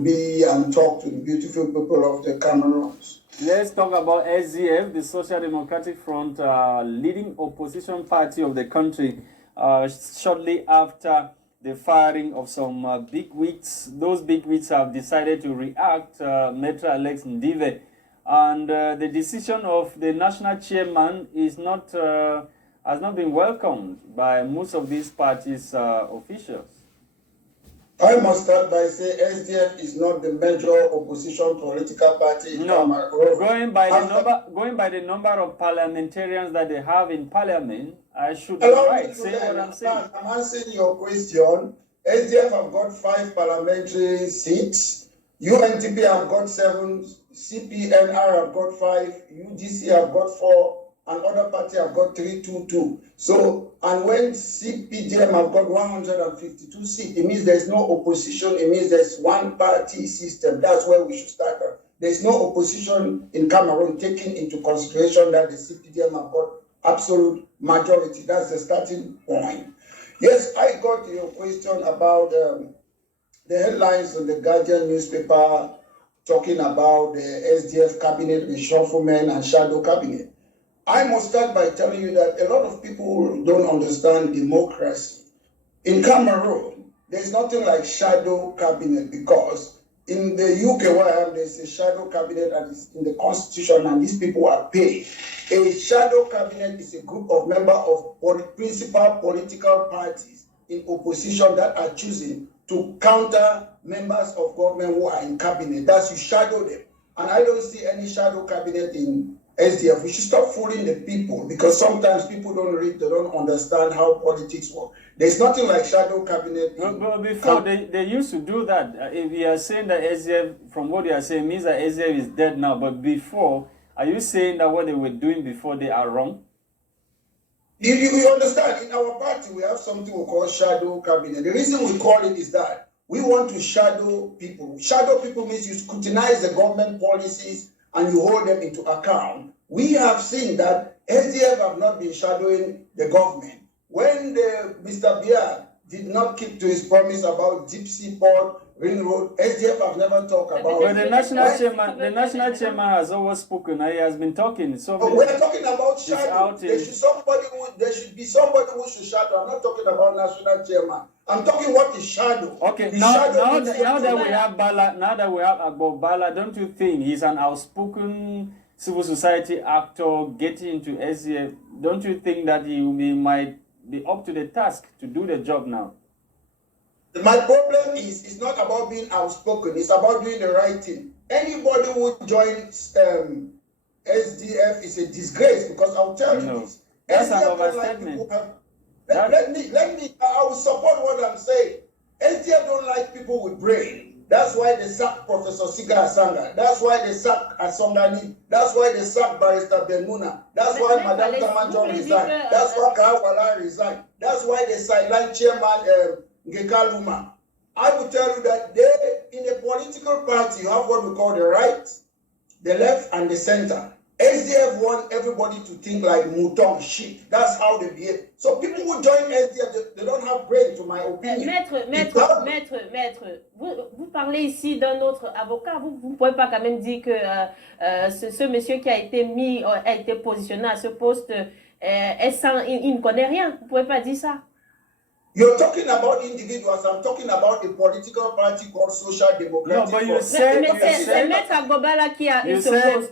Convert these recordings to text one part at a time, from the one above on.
be and talk to the beautiful people of the Cameroons. Let's talk about SDF, the Social Democratic Front, leading opposition party of the country, shortly after the firing of some bigwigs. Those bigwigs have decided to react, MaitreANL Ndive, and the decision of the national chairman is not has not been welcomed by most of these parties' officials. I must start by saying SDF is not the major opposition political party in Cameroon. Going by the number of parliamentarians that they have in parliament, I should be right saying what I'm saying. I'm answering your question. SDF have got 5 parliamentary seats. UNTP have got 7. CPNR have got 5. UDC have got 4. And other party have got 322. So, and when CPDM have got 152 seats, it means there's no opposition. It means there's one party system. That's where we should start. There's no opposition in Cameroon, taking into consideration that the CPDM have got absolute majority. That's the starting point. Yes, I got your question about the headlines in the Guardian newspaper talking about the SDF cabinet reshufflement and shadow cabinet. I must start by telling you that a lot of people don't understand democracy. In Cameroon, there's nothing like shadow cabinet, because in the UK where I am, there's a shadow cabinet that is in the constitution, and these people are paid. A shadow cabinet is a group of members of principal political parties in opposition that are choosing to counter members of government who are in cabinet. That's you shadow them. And I don't see any shadow cabinet in SDF. We should stop fooling the people, because sometimes people don't read, they don't understand how politics work. There's nothing like shadow cabinet. But before, they used to do that. If you are saying that SDF, from what you are saying, means that SDF is dead now, but before, are you saying that what they were doing before, they are wrong? You understand, in our party, we have something we call shadow cabinet. The reason we call it is that we want to shadow people. Shadow people means you scrutinize the government policies and you hold them into account. We have seen that SDF have not been shadowing the government. When Mr. Biya did not keep to his promise about deep sea port, ring road, SDF have never talked about. But the national chairman has always spoken. He has been talking. So we are talking about shadow. There should be somebody who should shadow. I'm not talking about national chairman. I'm talking what is shadow. Okay, now that we have Agbo Bala, don't you think he's an outspoken civil society actor getting into SDF? Don't you think that he might be up to the task to do the job now? My problem is, it's not about being outspoken. It's about doing the right thing. Anybody who joins SDF is a disgrace, because I'll tell you this. That's an overstatement. I will support what I'm saying. SDF don't like people with brain. That's why they sacked Professor Siga Asanga. That's why they sacked Asongani. That's why they sacked Barrister Benmuna. That's why Madame Tamanjon resigned. That's why Kawala resigned. That's why they sidelined Chairman Ngekaluma. I will tell you that in a political party, you have what we call the right, the left, and the center. SDF want everybody to think like mouton, sheep. That's how they behave. So people who join SDF, they don't have brain, to my opinion. Maître, vous parlez ici d'un autre avocat. Vous ne pouvez pas quand même dire que ce monsieur qui a été positionné à ce poste, il ne connaît rien. Vous ne pouvez pas dire ça. You're talking about individuals. I'm talking about a political party called Social Democratic. No, but you said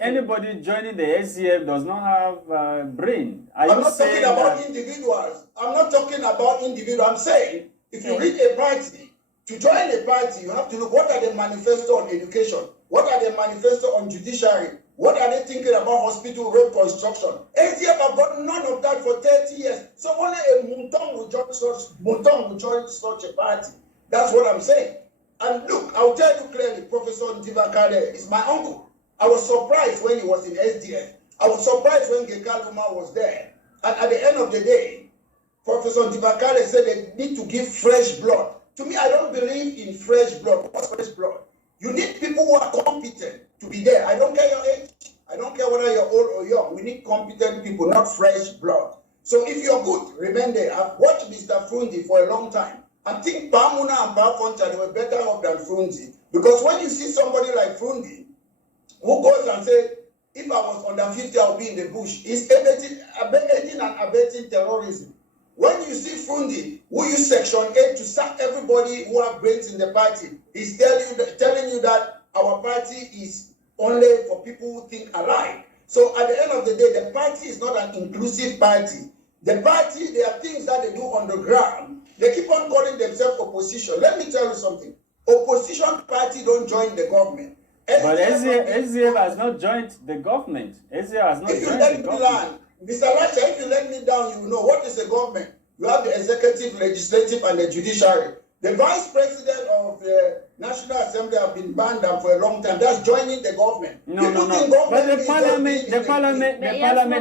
anybody joining the SDF does not have brain. I'm not talking about individuals. I'm not talking about individuals. I'm saying if you read a party, to join a party, you have to look what are the manifesto on education, what are the manifesto on judiciary, what are they thinking about hospital road construction. SDF have got none of that for 30 years. So only a mouton will join such a party. That's what I'm saying. And look, I'll tell you clearly, Professor Ndivakale is my uncle. I was surprised when he was in SDF. I was surprised when Gekaluma was there. And at the end of the day, Professor Ndivakale said they need to give fresh blood. To me, I don't believe in fresh blood. What's fresh blood? You need people who are competent to be there. I don't care your age. I don't care whether you're old or young. We need competent people, not fresh blood. So if you're good, remain there. I've watched Mr. Fru Ndi for a long time. I think Pamuna and Pafoncha, they were better off than Fru Ndi. Because when you see somebody like Fru Ndi, who goes and says, if I was under 50, I'll be in the bush, he's aiding and abetting terrorism. When you see Fru Ndi, who use Section 8 to sack everybody who have brains in the party, he's telling you that our party is only for people who think alike. So at the end of the day, the party is not an inclusive party. The party, there are things that they do on the ground. They keep on calling themselves opposition. Let me tell you something. Opposition party don't join the government. But SGF has not joined the government. SGF has not joined the government. Mr. Lasha, if you let me down, you know what is a government. You have the executive, legislative, and the judiciary. The vice president of the National Assembly have been banned for a long time. That's joining the government. No. But the parliament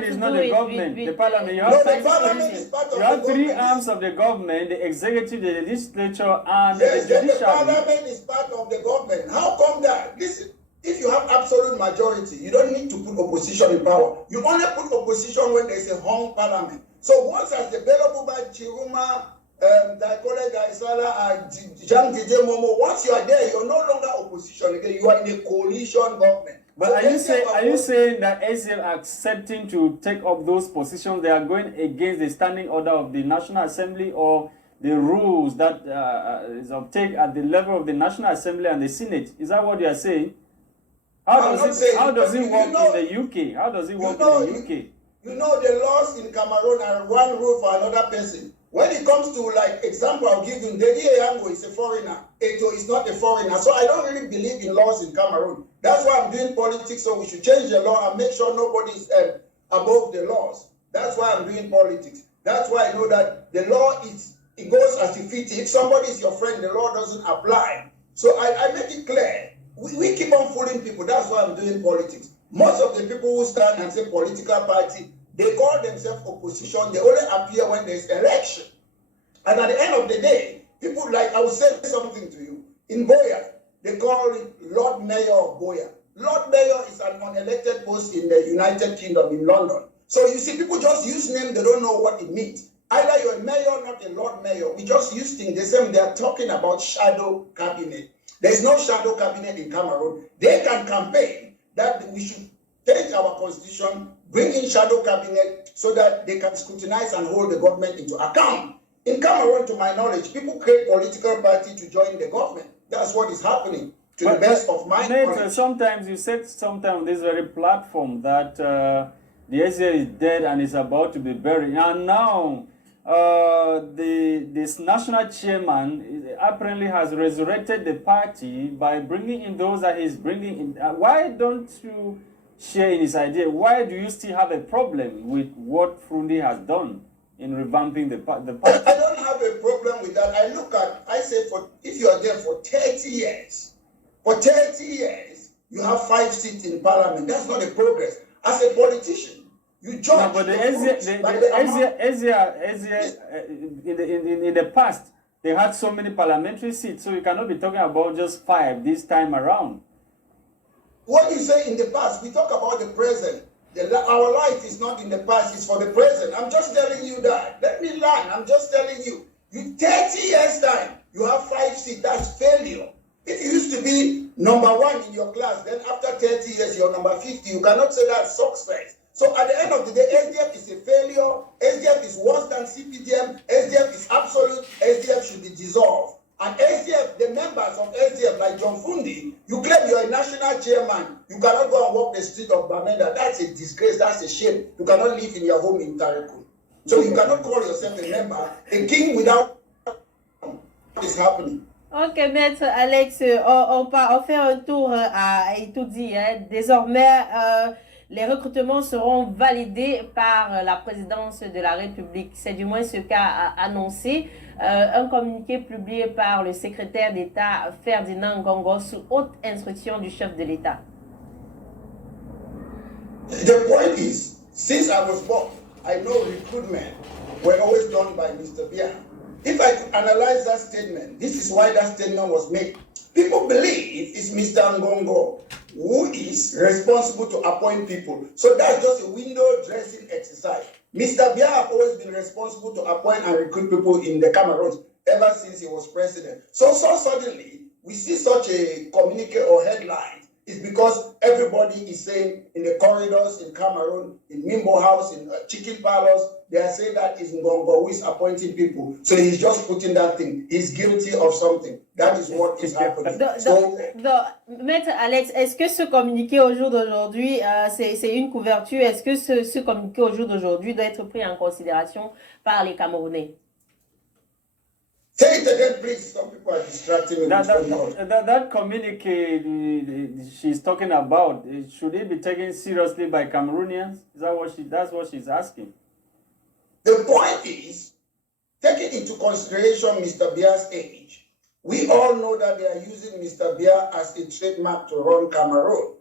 is not the government. The parliament, you have three arms of the government: the executive, the legislature, and the judiciary. Yes, the parliament is part of the government. How come that? Listen, if you have absolute majority, you don't need to put opposition in power. You only put opposition when there is a hung parliament. So once as the Belobuba, Chiruma, Daikole Gaisala, and Jean Didier Momo, once you are there, you're no longer opposition again. You are in a coalition government. But so are you saying that SGF are accepting to take up those positions? They are going against the standing order of the National Assembly or the rules that is obtained at the level of the National Assembly and the Senate? Is that what you are saying? How does it work in the UK? How does it work in the UK? You know the laws in Cameroon are one rule for another person. When it comes to, like, example I'll give you, Dedi Eyango is a foreigner. Eto is not a foreigner. So I don't really believe in laws in Cameroon. That's why I'm doing politics, so we should change the law and make sure nobody is above the laws. That's why I'm doing politics. That's why I know that the law it goes as you fit. If somebody is your friend, the law doesn't apply. So I make it clear. We keep on fooling people. That's why I'm doing politics. Most of the people who stand and say political party, they call themselves opposition. They only appear when there's election. And at the end of the day, people like, I will say something to you. In Buea, they call it Lord Mayor of Buea. Lord Mayor is an unelected post in the United Kingdom in London. So you see, people just use name, they don't know what it means. Either you're a mayor, not a Lord Mayor. We just use things. They are talking about shadow cabinet. There's no shadow cabinet in Cameroon. They can campaign that we should change our constitution, bring in shadow cabinet so that they can scrutinize and hold the government into account. In Cameroon, to my knowledge, people create political party to join the government. That's what is happening, to the best of my knowledge. Sometimes you said on this very platform that the SGF is dead and is about to be buried. And now this national chairman apparently has resurrected the party by bringing in those that he's bringing in. Why don't you share in his idea? Why do you still have a problem with what Fru Ndi has done in revamping the party? I don't have a problem with that. I say if you are there for 30 years, you have 5 seats in parliament. That's not a progress. As a politician, you judge. No, but the in the past, they had so many parliamentary seats, so you cannot be talking about just 5 this time around. What you say in the past, we talk about the present. Our life is not in the past, it's for the present. I'm just telling you that. Let me learn. I'm just telling you. You 30 years time, you have 5 seats. That's failure. If you used to be number 1 in your class, then after 30 years, you're number 50. You cannot say that success. So at the end of the day, SGF is a failure. SGF is worse than CPDM. SGF is absolute. SGF should be dissolved. And SGF, the members of SGF, like John Fru Ndi, you claim you're a national chairman. You cannot go and walk the street of Bamenda. That's a disgrace. That's a shame. You cannot live in your home in Tarikun. So you cannot call yourself a member, a king without what is happening. Ok, Maître Alex, on fait un tour à Etoudi. Désormais, les recrutements seront validés par la présidence de la République. C'est du moins ce qu'a annoncé un communiqué publié par le secrétaire d'État Ferdinand Ngongo sous haute instruction du chef de l'État. The point is, since I was born, I know recruitment were always done by Mr. Biya. If I could analyze that statement, this is why that statement was made. People believe it's Mr. Ngongo who is responsible to appoint people. So that's just a window dressing exercise. Mr. Biya have always been responsible to appoint and recruit people in the Cameroons. ever since he was president. So suddenly, we see such a communique or headline. It's because everybody is saying in the corridors in Cameroon, in Mimbo House, in chicken parlors, they are saying that it's Ngoh Ngoh who is appointing people. So he's just putting that thing. He's guilty of something. That is what is happening. Maître Alex, est-ce que ce communiqué au jour d'aujourd'hui, c'est une couverture? Est-ce que ce communiqué au jour d'aujourd'hui doit être pris en considération par les Camerounais? Say it again, please. Some people are distracting me. That communique she's talking about, should it be taken seriously by Cameroonians? Is that that's what she's asking? The point is, taking into consideration Mr. Biya's age, we all know that they are using Mr. Biya as a trademark to run Cameroon.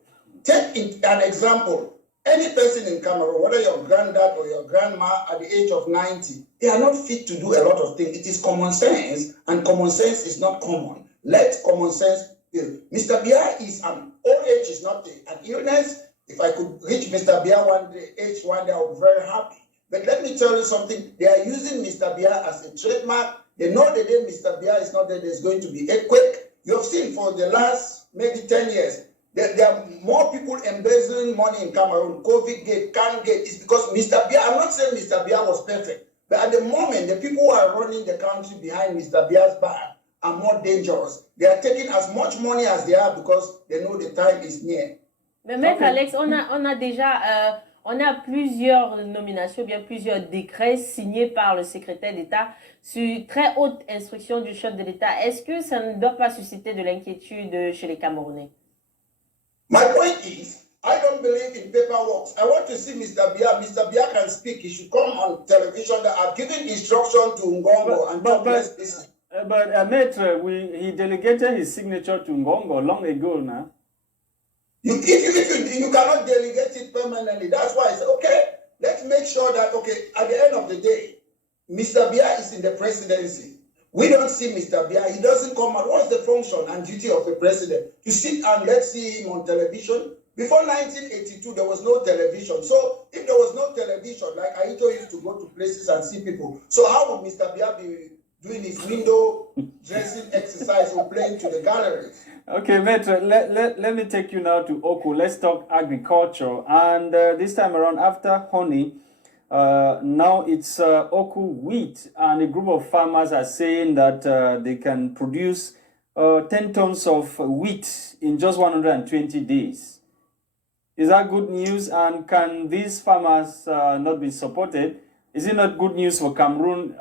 Take an example. Any person in Cameroon, whether your granddad or your grandma at the age of 90, they are not fit to do a lot of things. It is common sense, and common sense is not common. Let common sense deal. Mr. Biya is an old age is not an illness. If I could reach Mr. Biya one day, I would be very happy. But let me tell you something. They are using Mr. Biya as a trademark. They know the day Mr. Biya is not there, there's going to be earthquake. You have seen for the last maybe 10 years, there are more people embezzling money in Cameroon. Convigate, Gate. It's because Mr. Biya, I'm not saying Mr. Biya was perfect, but at the moment, the people who are running the country behind Mr. Biya's back are more dangerous. They are taking as much money as they are because they know the time is near. Mais Maître Alex, on a déjà plusieurs nominations, bien plusieurs décrets signés par le secrétaire d'État sur très haute instruction du chef de l'État. Est-ce que ça ne doit pas susciter de l'inquiétude chez les Camerounais? My point is, I don't believe in paperwork. I want to see Mr. Biya. Mr. Biya can speak. He should come on television. That I've given instruction to Ngoh Ngoh and God bless this. But Maitre, he delegated his signature to Ngoh Ngoh long ago now. You cannot delegate it permanently. That's why I said, okay, let's make sure that, okay, at the end of the day, Mr. Biya is in the presidency. We don't see Mr. Biya. He doesn't come out. What's the function and duty of the president? To sit and let's see him on television? Before 1982, there was no television. So if there was no television, like Aito used to go to places and see people. So how would Mr. Biya be doing his window dressing exercise or playing to the galleries? Okay, Maitre, let me take you now to Oku. Let's talk agriculture. And this time around, after honey, now it's Oku wheat, and a group of farmers are saying that they can produce 10 tons of wheat in just 120 days. Is that good news? And can these farmers not be supported? Is it not good news for Cameroon?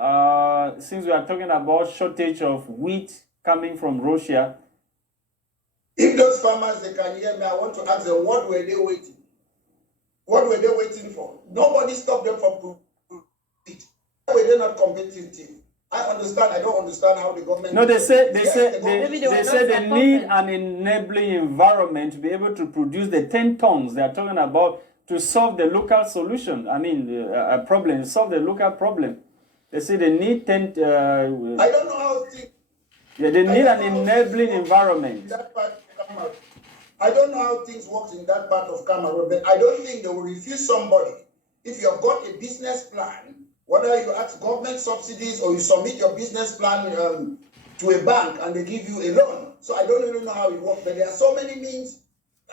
Since we are talking about shortage of wheat coming from Russia. If those farmers, they can hear me, I want to ask them, what were they waiting? What were they waiting for? Nobody stopped them from it. Why were they not competitive? I understand. I don't understand how the government. No, they say they need an enabling environment to be able to produce the 10 tons they are talking about to solve the local solution. I mean, a problem, solve the local problem. They say they need 10. I don't know how things. Yeah, they need an enabling environment. I don't know how things work in that part of Cameroon, but I don't think they will refuse somebody. If you've got a business plan, whether you ask government subsidies or you submit your business plan to a bank and they give you a loan. So I don't really know how it works, but there are so many means.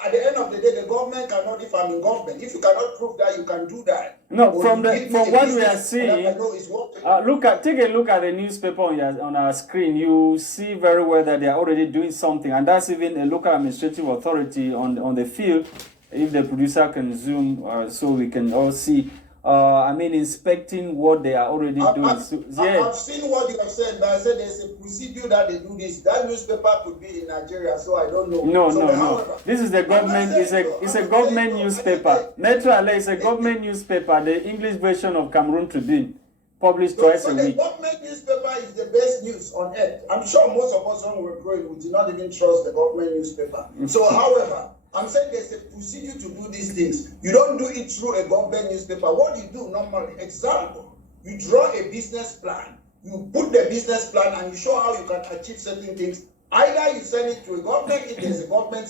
At the end of the day, the government cannot, if I'm in government, if you cannot prove that, you can do that. No, from what we are seeing, take a look at the newspaper on our screen. You see very well that they are already doing something, and that's even a local administrative authority on the field. If the producer can zoom, so we can all see. Inspecting what they are already doing. I've seen what you have said, but I said there's a procedure that they do this. That newspaper could be in Nigeria, so I don't know. No. This is the government. It's a government newspaper. MaitreANL is a government newspaper. The English version of Cameroon Tribune, published twice a week. The government newspaper is the best news on earth. I'm sure most of us when we were growing, we did not even trust the government newspaper. So, however, I'm saying there's a procedure to do these things. You don't do it through a government newspaper. What you do normally, example, you draw a business plan, you put the business plan and you show how you can achieve certain things. Either you send it to a government if there's a government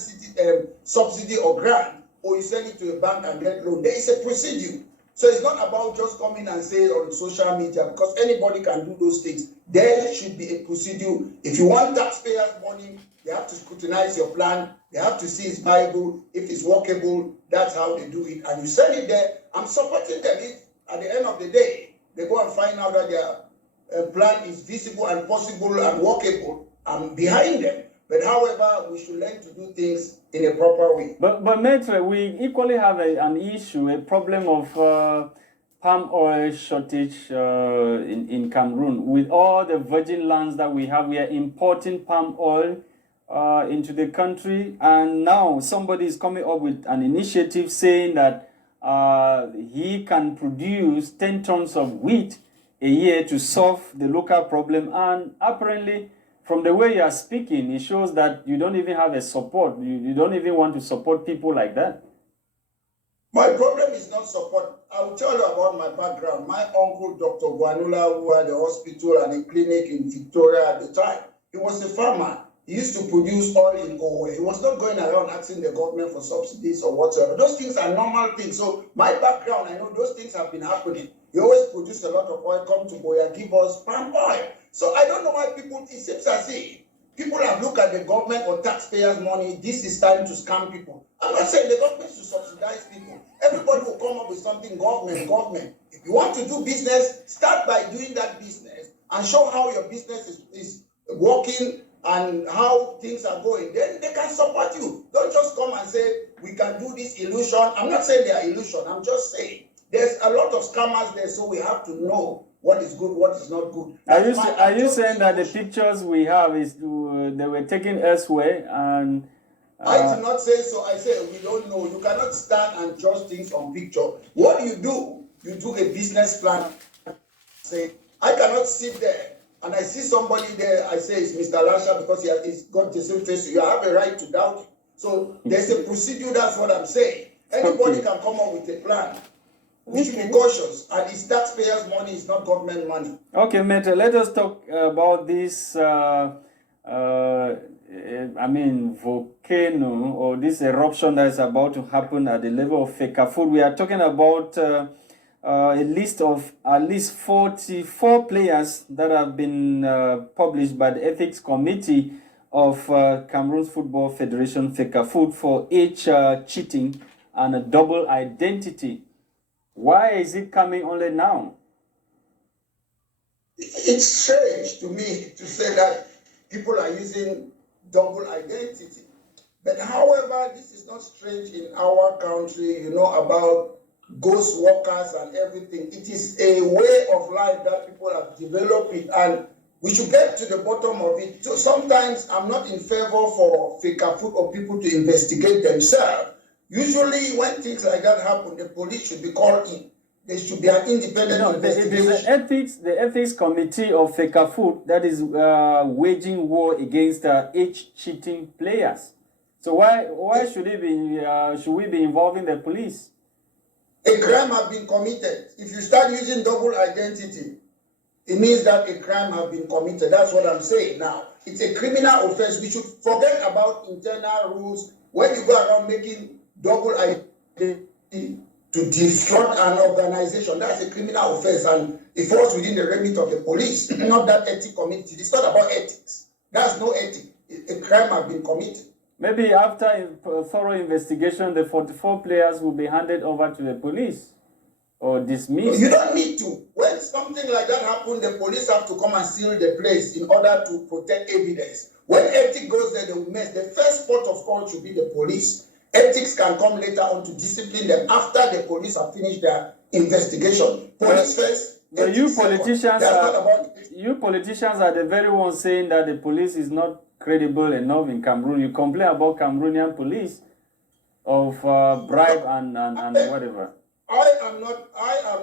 subsidy or grant, or you send it to a bank and get loan. There is a procedure. So it's not about just coming and say it on social media, because anybody can do those things. There should be a procedure. If you want taxpayers' money, they have to scrutinize your plan. They have to see it's viable. If it's workable, that's how they do it. And you send it there. I'm supporting them. If at the end of the day, they go and find out that their plan is visible and possible and workable, I'm behind them. But however, we should learn to do things in a proper way. But Maitre, we equally have an issue, a problem of palm oil shortage in Cameroon. With all the virgin lands that we have, we are importing palm oil into the country, and now somebody is coming up with an initiative saying that he can produce 10 tons of wheat a year to solve the local problem. And apparently, from the way you are speaking, it shows that you don't even have a support. You don't even want to support people like that. My problem is not support. I will tell you about my background. My uncle, Dr. Guanula, who had a hospital and a clinic in Victoria at the time, he was a farmer. He used to produce oil in Buea. He was not going around asking the government for subsidies or whatever. Those things are normal things. So my background, I know those things have been happening. He always produced a lot of oil, come to Buea, give us palm oil. So I don't know why people, it seems as if people have looked at the government or taxpayers' money. This is time to scam people. I'm not saying the government should subsidize people. Everybody will come up with something, government. If you want to do business, start by doing that business and show how your business is working and how things are going. Then they can support you. Don't just come and say, we can do this illusion. I'm not saying they are illusion. I'm just saying there's a lot of scammers there, so we have to know what is good, what is not good. Are you saying that the pictures we have is they were taken elsewhere? And I do not say so. I say we don't know. You cannot stand and judge things on picture. What you do a business plan. Say, I cannot sit there and I see somebody there, I say it's Mr. Lasha because he's got the same face. You have a right to doubt it. So there's a procedure, that's what I'm saying. Anybody can come up with a plan. We should be cautious, and it's taxpayers' money, it's not government money. Okay, Maitre, let us talk about this, volcano or this eruption that is about to happen at the level of Fecafoot. We are talking about a list of at least 44 players that have been published by the Ethics Committee of Cameroon's Football Federation, Fecafoot, for each cheating and a double identity. Why is it coming only now? It's strange to me to say that people are using double identity. But however, this is not strange in our country, you know, about ghost workers and everything. It is a way of life that people have developed it, and we should get to the bottom of it. So sometimes I'm not in favor for Fecafoot or people to investigate themselves. Usually when things like that happen, the police should be called in. There should be an independent investigation. The ethics committee of Fecafoot that is waging war against each cheating players. So why should we be involving the police? A crime has been committed. If you start using double identity, it means that a crime has been committed. That's what I'm saying now. It's a criminal offense. We should forget about internal rules. When you go around making double identity to defraud an organization, that's a criminal offense, and it falls within the remit of the police, not that ethics committee. It's not about ethics. That's no ethics. A crime has been committed. Maybe after a thorough investigation, the 44 players will be handed over to the police or dismissed. You don't need to. When something like that happens, the police have to come and seal the place in order to protect evidence. When ethics goes there, they will mess. The first port of call should be the police. Ethics can come later on to discipline them after the police have finished their investigation. Police first. But you politicians are the very ones saying that the police is not credible enough in Cameroon. You complain about Cameroonian police of bribe and whatever. I am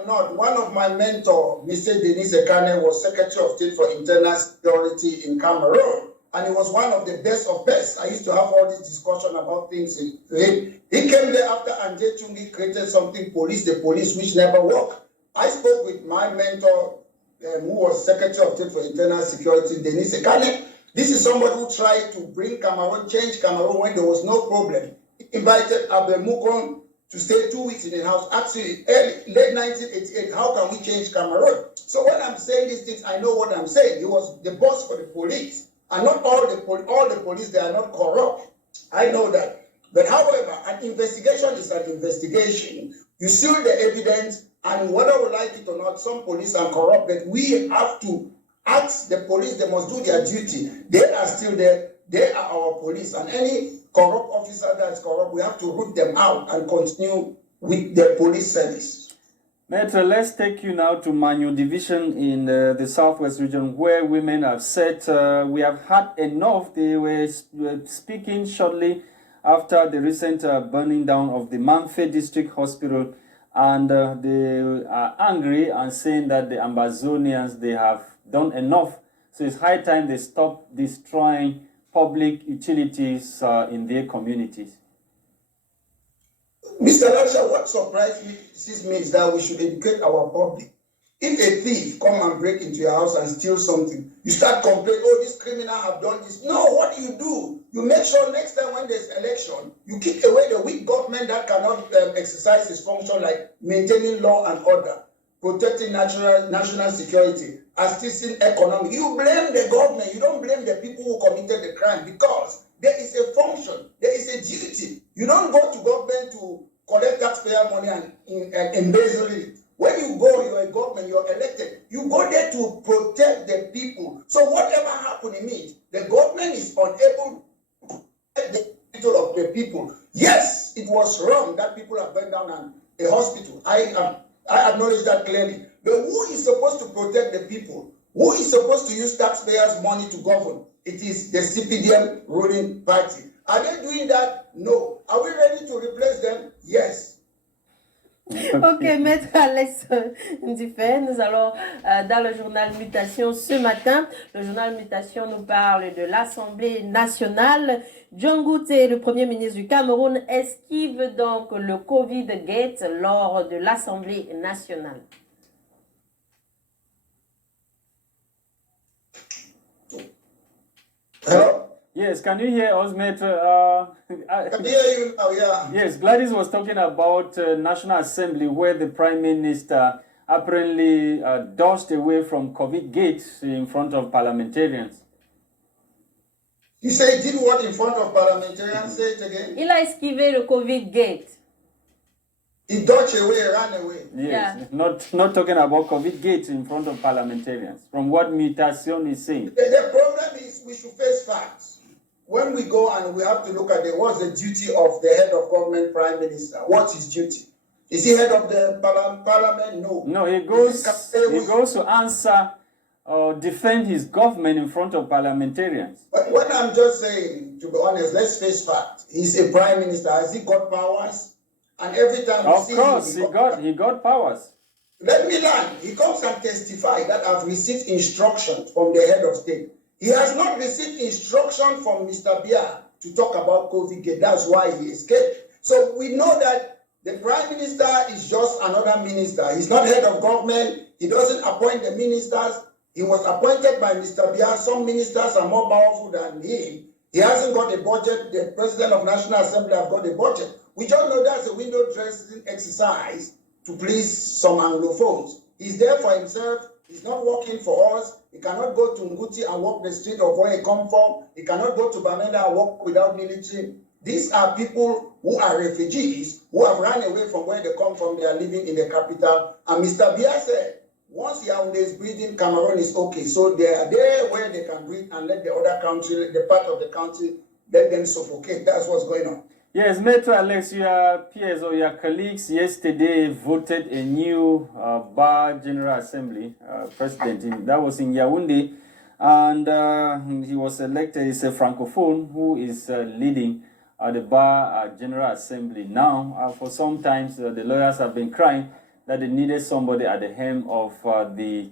not. One of my mentors, Mr. Denis Ekane, was Secretary of State for Internal Security in Cameroon. And he was one of the best of best. I used to have all this discussion about things with him. He came there after Anje Chungi created something, the police, which never worked. I spoke with my mentor, who was Secretary of State for Internal Security, Denis Ekane. This is somebody who tried to bring Cameroon, change Cameroon when there was no problem. He invited Abel Mukon to stay 2 weeks in the house. Actually, late 1988, how can we change Cameroon? So when I'm saying these things, I know what I'm saying. He was the boss for the police. And not all the police, they are not corrupt. I know that. But however, an investigation is an investigation. You see the evidence, and whether we like it or not, some police are corrupt, but we have to ask the police, they must do their duty. They are still there. They are our police. And any corrupt officer that's corrupt, we have to root them out and continue with the police service. Maitre, let's take you now to Manyu Division in the Southwest region, where women have said we have had enough. They were speaking shortly after the recent burning down of the Manfe District Hospital, and they are angry and saying that the Ambazonians, they have done enough. So it's high time they stop destroying public utilities in their communities. Mr. Lasha, what surprises me is that we should educate our public. If a thief come and break into your house and steal something, you start complaining, oh, this criminal have done this. No, what do? You make sure next time when there's election, you kick away the weak government that cannot exercise its function, like maintaining law and order, protecting national security, assisting economy. You blame the government. You don't blame the people who committed the crime, because there is a function, there is a duty. You don't go to government to collect taxpayer money and embezzle it. When you go, you're a government, you're elected. You go there to protect the people. So whatever happened in it, the government is unable to protect the title of the people. Yes, it was wrong that people have burned down a hospital. I acknowledge that clearly. But who is supposed to protect the people? Who is supposed to use taxpayers' money to govern? It is the CPDM ruling party. Are they doing that? No. Are we ready to replace them? Yes. Ok, Maître Alex Ndifé, nous allons dans le journal Mutation ce matin. Le journal Mutation nous parle de l'Assemblée nationale. Dion Ngute, le Premier ministre du Cameroun, esquive donc le Covid-gate lors de l'Assemblée nationale. Hello? Yes, can you hear us, Maitre? I can hear you now, yeah. Yes, Gladys was talking about National Assembly, where the Prime Minister apparently dodged away from COVID gates in front of parliamentarians. You say he did what in front of parliamentarians? Say it again. Il a esquivé le COVID-gate. He dodged away, ran away. Yes, Yeah. not talking about COVID gates in front of parliamentarians, from what Mutation is saying. The problem is we should face facts. When we go and we have to look at what's the duty of the head of government, Prime Minister? What's his duty? Is he head of the parliament? No. No, he goes to answer or defend his government in front of parliamentarians. But what I'm just saying, to be honest, let's face facts. He's a prime minister. Has he got powers? And every time Of course, he got powers. Let me learn. He comes and testify that I've received instructions from the head of state. He has not received instruction from Mr. Biya to talk about COVID. That's why he escaped. So we know that the prime minister is just another minister. He's not head of government. He doesn't appoint the ministers. He was appointed by Mr. Biya. Some ministers are more powerful than him. He hasn't got a budget. The president of National Assembly have got a budget. We just know that's a window dressing exercise to please some Anglophones. He's there for himself. He's not working for us. He cannot go to Nguti and walk the street of where he come from. He cannot go to Bamenda and walk without military. These are people who are refugees, who have run away from where they come from. They are living in the capital. And Mr. Biya said, once Yaoundé is breathing, Cameroon is okay. So they are there where they can breathe and let the other country, the part of the country, let them suffocate. That's what's going on. Yes, Maitre Alex, your peers or your colleagues yesterday voted a new Bar General Assembly president. That was in Yaoundé, and he was elected. He's a francophone who is leading the Bar General Assembly now. For some times, the lawyers have been crying that they needed somebody at the helm of the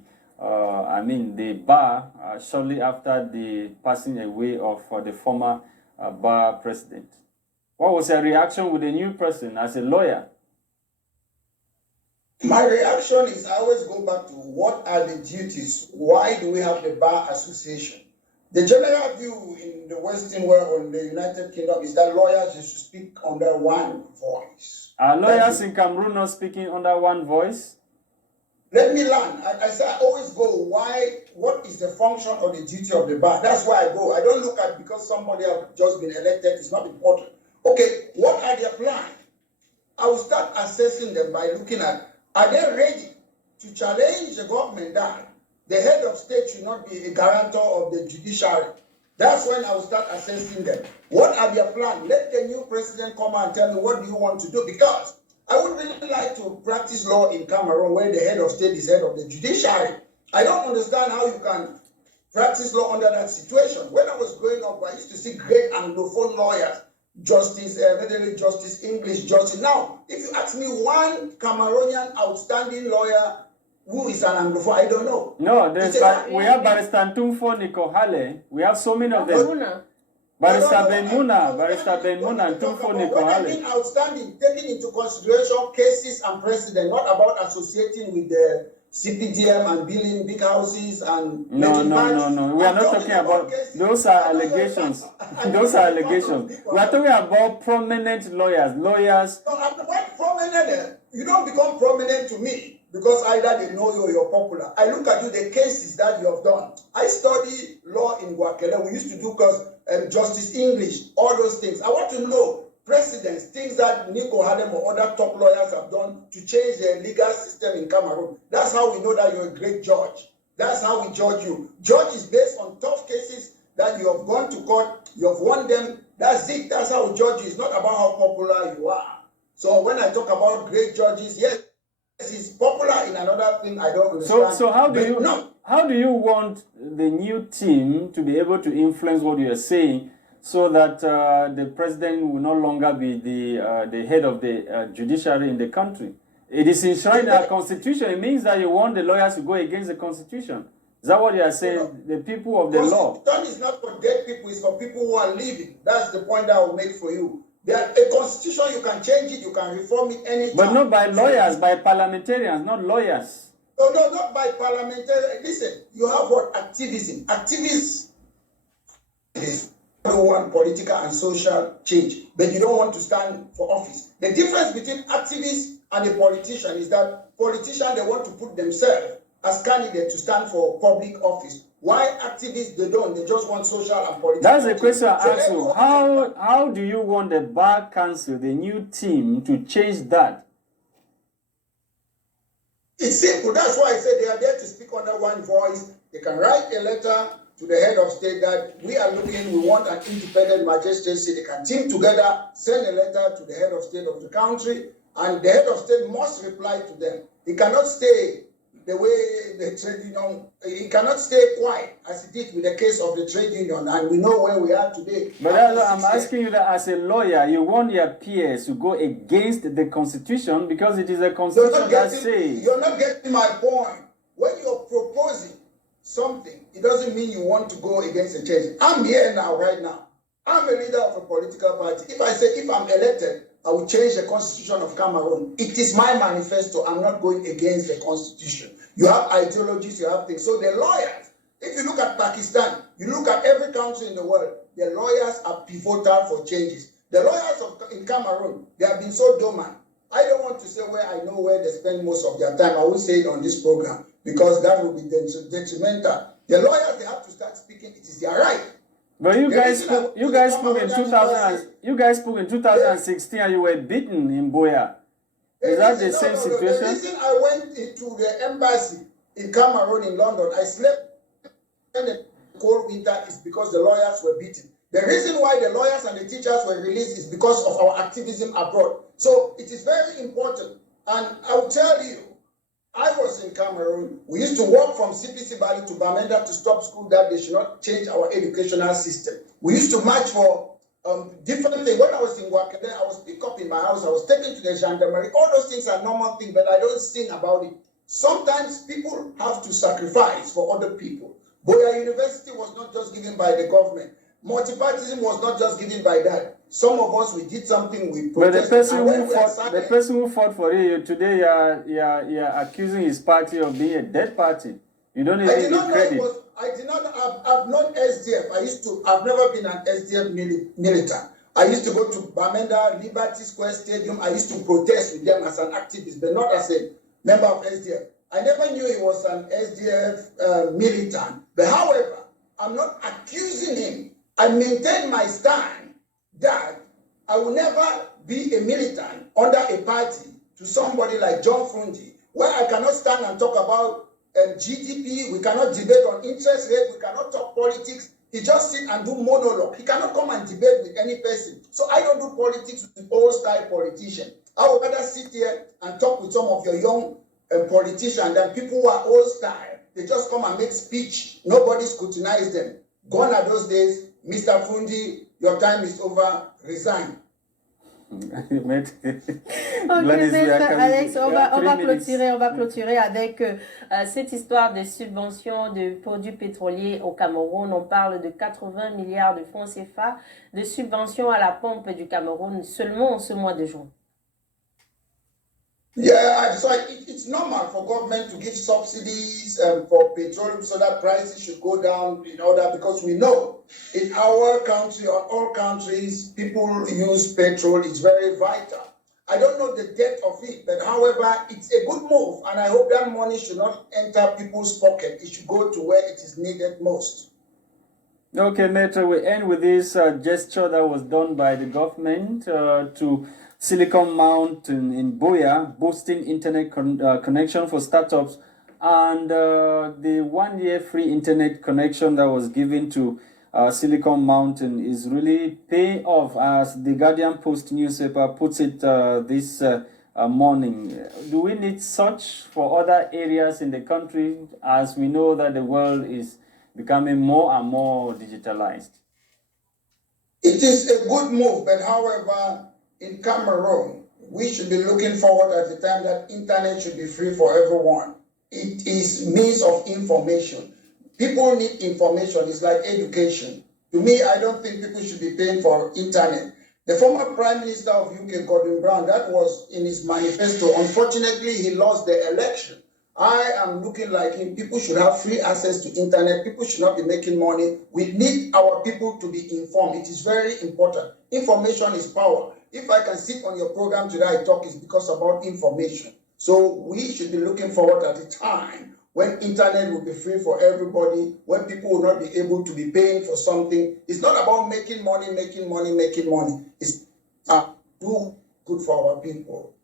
bar shortly after the passing away of the former bar president. What was your reaction with the new person as a lawyer? My reaction is I always go back to what are the duties? Why do we have the Bar Association? The general view in the Western world or in the United Kingdom is that lawyers should speak under one voice. Are lawyers in Cameroon not speaking under one voice? Let me learn. I say I always go, what is the function or the duty of the bar? That's why I go. I don't look at because somebody has just been elected, it's not important. Okay, what are their plans? I will start assessing them by looking at, are they ready to challenge the government that the head of state should not be a guarantor of the judiciary? That's when I will start assessing them. What are their plans? Let the new president come and tell me what do you want to do, because I would really like to practice law in Cameroon where the head of state is head of the judiciary. I don't understand how you can practice law under that situation. When I was growing up, I used to see great Anglophone lawyers, justice, justice, English justice. Now, if you ask me one Cameroonian outstanding lawyer who is an Anglophone, I don't know. No, we have Barrister Ntumfo Nikohale. We have so many of them. Barrister Benmuna, Ntumfo Nikohale. When I mean outstanding, taking into consideration cases and precedent, not about associating with the CPDM and building big houses and no. We are not talking about those are allegations. Those are allegations. We are talking about prominent lawyers. No, I'm quite prominent. You don't become prominent to me because either they know you or you're popular. I look at you, the cases that you have done. I study law in Guaquele. We used to do justice English, all those things. I want to know precedents, things that Nico Hadem or other top lawyers have done to change the legal system in Cameroon. That's how we know that you're a great judge. That's how we judge you. Judge is based on tough cases that you have gone to court, you have won them. That's it. That's how we judge you. It's not about how popular you are. So when I talk about great judges, yes, he's popular in another thing I don't understand. So how do you want the new team to be able to influence what you are saying, so that the president will no longer be the head of the judiciary in the country? It is enshrined in our constitution. It means that you want the lawyers to go against the constitution. Is that what you are saying? The people of the law. Constitution is not for dead people, it's for people who are living. That's the point that I will make for you. A constitution, you can change it, you can reform it anytime. But not by lawyers, by parliamentarians, not lawyers. No, not by parliamentarians. Listen, you have what? Activism. Activists don't want political and social change, but you don't want to stand for office. The difference between activists and a politician is that politicians, they want to put themselves as candidates to stand for public office. Why activists, they don't, they just want social and political. That's the question I ask you. How do you want the Bar Council, the new team, to change that? It's simple. That's why I said they are there to speak under one voice. They can write a letter to the head of state that we want an independent magistracy. They can team together, send a letter to the head of state of the country, and the head of state must reply to them. He cannot stay the way the trade union, he cannot stay quiet as he did with the case of the trade union, and we know where we are today. But I'm asking you that as a lawyer, you want your peers to go against the constitution because it is a constitution that says. You're not getting my point. When you're proposing something, it doesn't mean you want to go against the change. I'm here now, right now. I'm a leader of a political party. If I say, if I'm elected, I will change the constitution of Cameroon. It is my manifesto. I'm not going against the constitution. You have ideologies, you have things. So the lawyers, if you look at Pakistan, you look at every country in the world, the lawyers are pivotal for changes. The lawyers in Cameroon, they have been so dormant. I don't want to say where I know where they spend most of their time. I won't say it on this program because that will be detrimental. The lawyers, they have to start speaking. It is their right. But you guys spoke in 2016 and you were beaten in Buea. Is that the same situation? The reason I went into the embassy in Cameroon in London, I slept in the cold winter, is because the lawyers were beaten. The reason why the lawyers and the teachers were released is because of our activism abroad. So it is very important. And I will tell you, I was in Cameroon. We used to walk from CPC Valley to Bamenda to stop school that they should not change our educational system. We used to march for different things. When I was in Guaquele, I was picked up in my house. I was taken to the gendarmerie. All those things are normal things, but I don't sing about it. Sometimes people have to sacrifice for other people. Buea University was not just given by the government. Multipartyism was not just given by that. Some of us, we did something, we protested. But the person who fought for you today, you're accusing his party of being a dead party. You don't even give credit. I did not. I've known SDF. I've never been an SDF militant. I used to go to Bamenda Liberty Square Stadium. I used to protest with them as an activist, but not as a member of SDF. I never knew he was an SDF militant. But however, I'm not accusing him. I maintain my stand that I will never be a militant under a party to somebody like Fru Ndi, where I cannot stand and talk about GDP, we cannot debate on interest rate, we cannot talk politics. He just sit and do monologue. He cannot come and debate with any person. So I don't do politics with old-style politicians. I would rather sit here and talk with some of your young politicians than people who are old-style. They just come and make speech. Nobody scrutinizes them. Gone are those days. Mr. Fru Ndi, your time is over. Resign. Ok, Alex, on va clôturer avec cette histoire de subvention de produits pétroliers au Cameroun. On parle de 80 milliards de francs CFA de subvention à la pompe du Cameroun seulement en ce mois de juin. Yeah, so it's normal for government to give subsidies for petroleum so that prices should go down in order, because we know in our country or all countries, people use petrol. It's very vital. I don't know the depth of it, but however, it's a good move, and I hope that money should not enter people's pocket. It should go to where it is needed most. Okay, Maitre, we end with this gesture that was done by the government to Silicone Mount in Buea, boosting internet connection for startups, and the 1 year free internet connection that was given to Silicone Mountain is really paying off, as the Guardian Post newspaper puts it this morning. Do we need such for other areas in the country, as we know that the world is becoming more and more digitalized? It is a good move, but however, in Cameroon, we should be looking forward at the time that internet should be free for everyone. It is means of information. People need information. It's like education. To me, I don't think people should be paying for internet. The former Prime Minister of UK, Gordon Brown, that was in his manifesto. Unfortunately, he lost the election. I am looking like him. People should have free access to internet. People should not be making money. We need our people to be informed. It is very important. Information is power. If I can sit on your program today, I talk, it's because about information. So we should be looking forward at a time when internet will be free for everybody, when people will not be able to be paying for something. It's not about making money. It's do good for our people.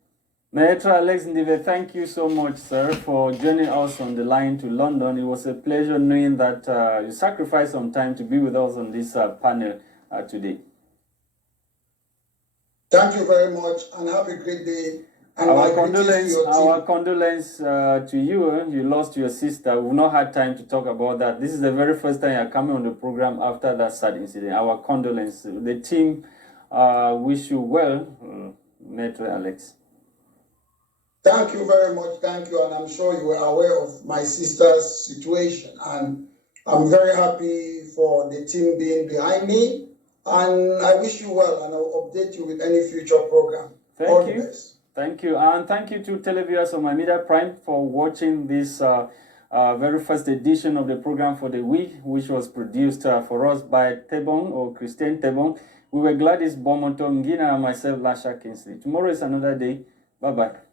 MaitreANL, thank you so much, sir, for joining us on the line to London. It was a pleasure knowing that you sacrificed some time to be with us on this panel today. Thank you very much, and have a great day. And our condolence to you. You lost your sister. We've not had time to talk about that. This is the very first time you're coming on the program after that sad incident. Our condolence. The team wish you well, MaitreANL. Thank you very much. Thank you. And I'm sure you were aware of my sister's situation. And I'm very happy for the team being behind me. And I wish you well, and I'll update you with any future program. Thank you. Thank you. And thank you to televiewers of MyMedia Prime for watching this very first edition of the program for the week, which was produced for us by Tebong, or Christian Tebong. We were glad it's Bomonto Ngina and myself, Lasha Kingsley. Tomorrow is another day. Bye-bye.